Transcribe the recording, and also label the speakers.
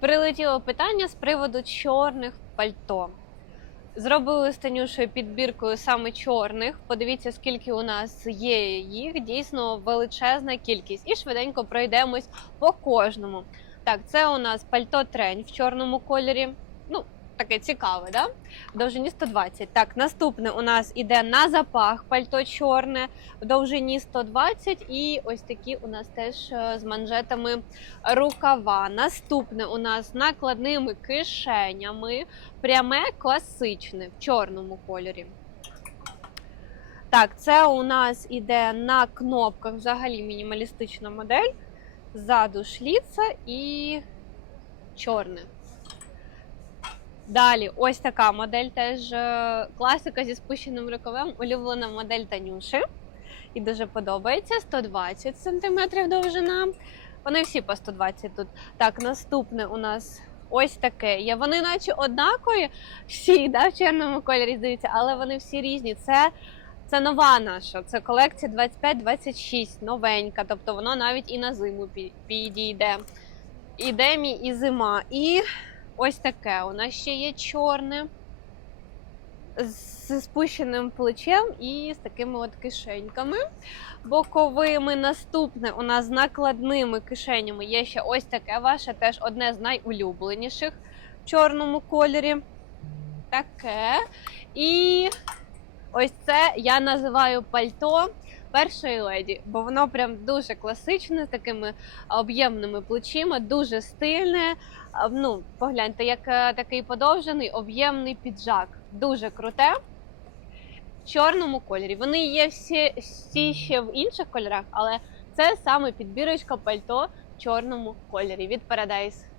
Speaker 1: Прилетіло питання з приводу чорних пальто. Зробили з Танюшою підбіркою саме чорних. Подивіться, скільки у нас є їх. Дійсно величезна кількість. І швиденько пройдемось по кожному. Так, це у нас пальто трень в чорному кольорі. Таке цікаве, да? В довжині 120. Так, наступне у нас іде на запах пальто чорне в довжині 120. І ось такі у нас теж е, з манжетами рукава. Наступне у нас накладними кишенями. Пряме класичне в чорному кольорі. Так, це у нас іде на кнопках взагалі мінімалістична модель. Ззаду шліца і чорне. Далі, ось така модель, теж е, класика зі спущеним рукавем, улюблена модель Танюши. І дуже подобається. 120 см довжина. Вони всі по 120 тут. Так, наступне у нас ось таке. Є вони, наче однакові, всі да, в чорному кольорі здаються, але вони всі різні. Це, це нова наша. Це колекція 25-26, новенька. Тобто воно навіть і на зиму підійде. І демі, і зима. І ось таке. У нас ще є чорне. З спущеним плечем і з такими от кишеньками боковими. Наступне у нас з накладними кишенями є ще ось таке ваше, теж одне з найулюбленіших в чорному кольорі. Таке. І ось це я називаю пальто першої леді, бо воно прям дуже класичне, з такими об'ємними плечима, дуже стильне. Ну, погляньте, як е, такий подовжений об'ємний піджак. Дуже круте. В чорному кольорі. Вони є всі, всі ще в інших кольорах, але це саме підбірочка пальто в чорному кольорі від Paradise.